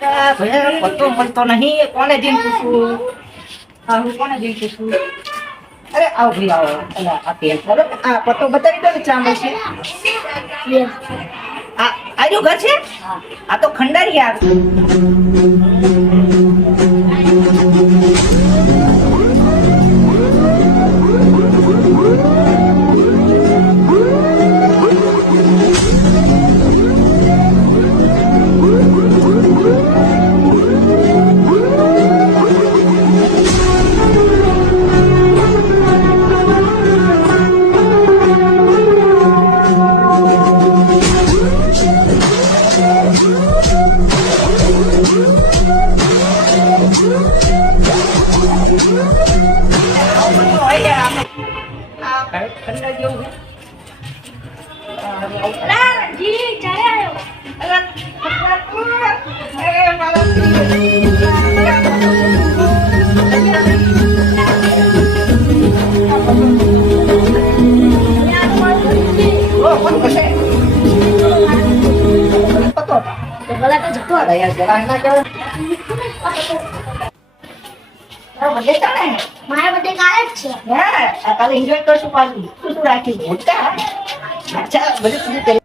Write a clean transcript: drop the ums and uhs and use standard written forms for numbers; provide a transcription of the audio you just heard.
ભાઈ પતો મળતો નહીં. કોને જઈને પૂછું? હું કોને જઈને પૂછું? અરે આવો ભાઈ આવો. અલા આ પેન બરોબર. આ પતો બતાવી દો ને ચા મળશે. આ આજો ઘર છે? આ તો ખંડારી યાર. ખંડારી જેવું મારા બધે કાલે જ છે. કાલે એન્જોય કરશું પાછું. શું રાખ્યું? અચ્છા બધું